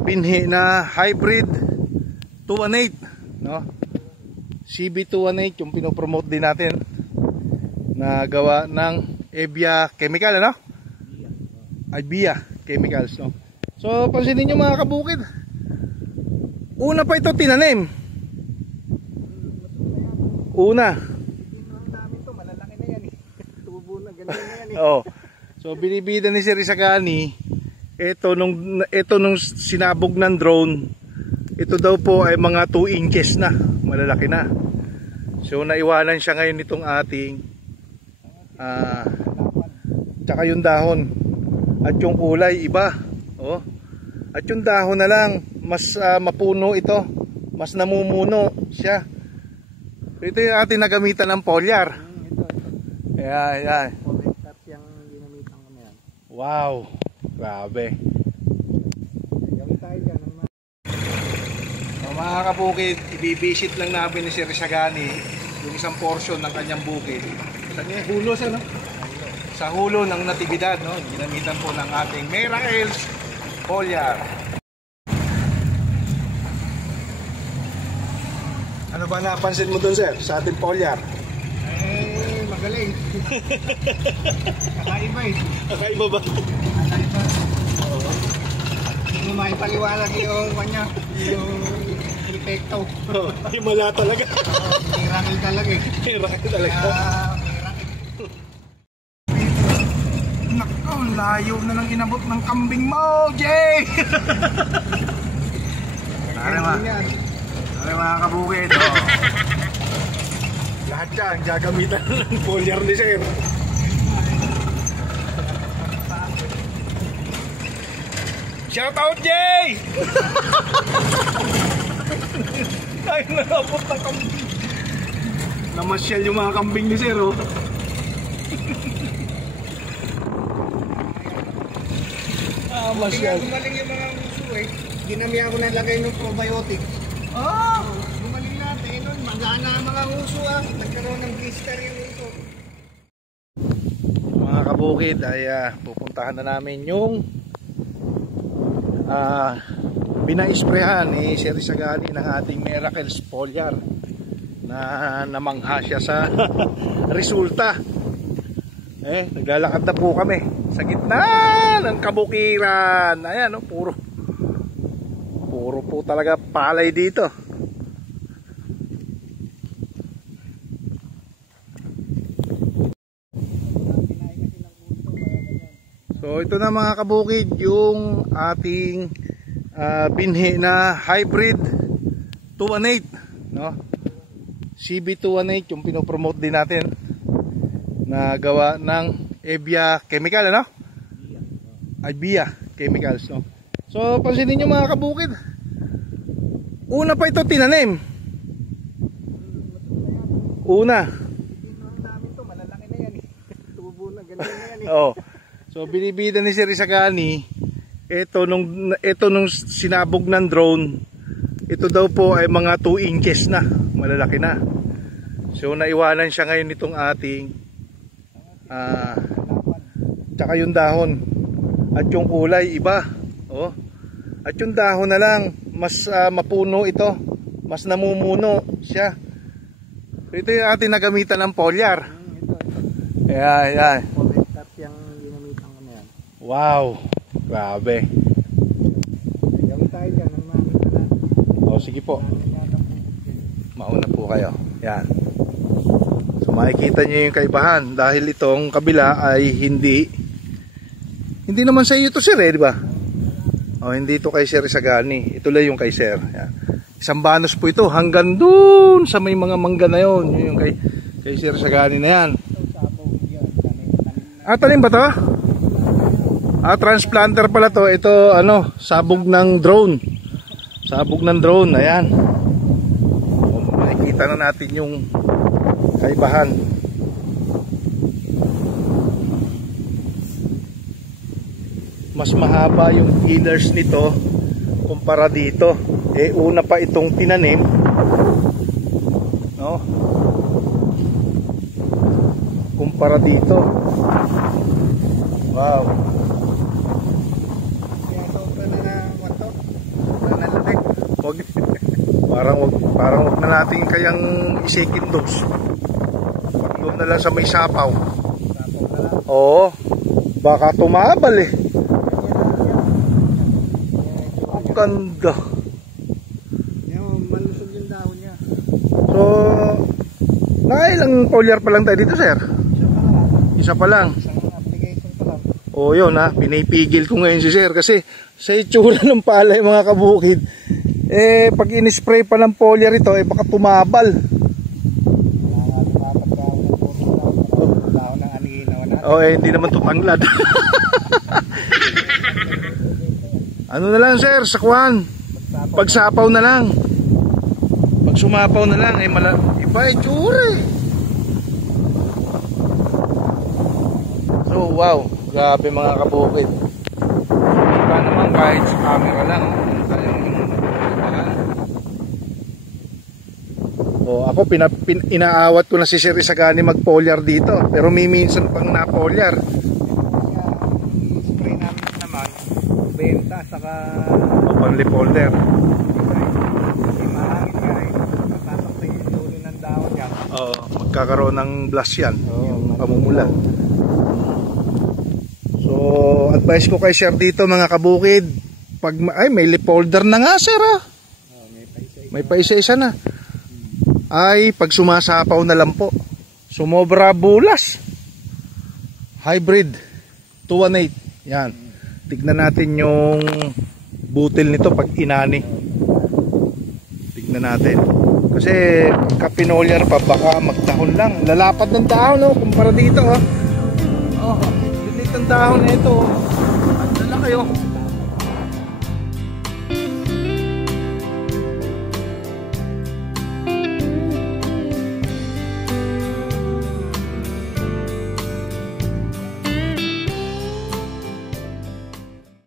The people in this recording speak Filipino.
Binhi na hybrid 218, no? CB218 yung pinopromote din natin na gawa ng Evia Chemical, ano? Evia Chemicals, no? So pansinin nyo mga kabukid, una pa ito tinanim. Una malalaki na yan eh. Tubo na ganyan na yan eh. Oh. So binibida ni Sir Isagani, ito nung sinabog ng drone, ito daw po ay mga 2 inches na, malalaki na. So naiwanan siya ngayon nitong ating tsaka yung dahon at yung kulay iba, oh. At yung dahon na lang mas mapuno ito, mas namumuno siya. Ito yung ating nagamitan ng foliar. Ayan. Wow, grabe. So, mga kabukid, ibibisit lang namin ni Sir Isagani yung isang portion ng kanyang bukid. Sa hulo siya, no? Sa hulo ng Natividad, no? Ginamitan po ng ating Miracles foliar. Ano ba napansin mo dun, Sir, sa ating foliar? Magaling. Kakaiba eh. Kakaiba ba? Kakaiba. Oo. Hindi mo maipaliwanag yung kanya, yung epekto. Ay, mala talaga. Miracle talaga eh. Miracle talaga. Miracle. Nako, layo na lang inabot ng kambing mo, Jay! Tara mga kabukid. Lahat yan, gagamitan ng foliar ni Sir. Shout out, Jay! Ay, nakapot na kambing. Namasyal yung mga kambing ni Sir, oh. Masyal. Gumaling yung mga uso eh. Ginamihan ko na lagay ng probiotics. Oh! Gumaling natin nun. Magana ang mga uso ah. Nagkaroon ng blister yung uso. Mga kabukid ay pupuntahan na namin yung bina-isprehan ni Sir Isagani ng ating Miracles foliar na namangha siya sa resulta. Naglalakad na po kami sa gitna ng kabukiran. Ayan, no? Puro po talaga palay dito. So ito na mga kabukid yung ating binhi na hybrid 218, no? CB218 yung pinopromote din natin na gawa ng Evia Chemical, ano? Evia Chemicals, no? So pansinin nyo mga kabukid, una pa ito tinanim. Una malalaki na yan eh. Tubo na ganyan na yan eh. Oh. So binibida ni Sir Isagani, ito nung sinabog ng drone, ito daw po ay mga 2 inches na, malalaki na. So naiwanan siya ngayon nitong ating tsaka yung dahon at yung kulay iba, oh. At yung dahon na lang mas mapuno ito, mas namumuno siya. Ito yung ating nagamitan ng foliar. Ayan. Wow, grabe. Oh, sige po. Mauna po kayo. Yan. So makikita nyo yung kaibahan dahil itong kabila ay hindi naman sa iyo to, Sir, di ba? Oh, hindi ito kay Sir Isagani. Ito lang yung kay Sir. Yan. Isang banos po ito hanggang dun sa may mga mangga na yun. Yun yung kay Sir Isagani na yan. Tanim ba to? Transplanter pala to. Ito sabog ng drone. Sabog ng drone. Ayan. Makikita na natin yung kaibahan. Mas mahaba yung pillars nito kumpara dito. Una pa itong tinanim, no? Kumpara dito. Wow. Wag, parang wag na natin kayang i-second dose. Pag doon na lang sa may sapaw. Oo. Baka tumabal eh. Ang ganda. Yung malusog yung dahon niya. So, nakailang foliar pa lang tayo dito, sir? Isa pa lang. Isang application pa lang. O yun ha, pinipigil ko ngayon si sir kasi sa itsura ng palay mga kabukid, eh pag in-spray pa ng foliar ito, eh baka tumabal. Dahon ng anihinaw na. O eh, hindi naman tutanglad. Ano na lang sir, sakwan. Pagsapaw na lang. Pag sumapaw na lang, eh iba itsura eh. So wow, grabe mga kabukid. Iba naman kahit sa camera lang. O ako inaawat ko na si Sir Isagani mag-foliar dito. Pero may minsan pang na-foliar. I-spray namin naman. Benta, saka O pang-folder. kasi mahangin nga eh. Tatakta yung dulo ng dahon niya. Oo, magkakaroon ng blast yan. Oo, Yung pamumula. So, advice ko kay Sir dito mga kabukid, pag may lip holder na nga sir ah. May paisa-isa na. Ay, pag sumasapaw na lang po. Sumobra bulas. Hybrid 218. Yan. Tignan natin yung butil nito pag inani. Tignan natin. Kasi kapinoliar pa baka magdahon lang. Lalapad ng dahon no, kumpara dito oh. Oh, lilit ang dahon nito. At dala kayo.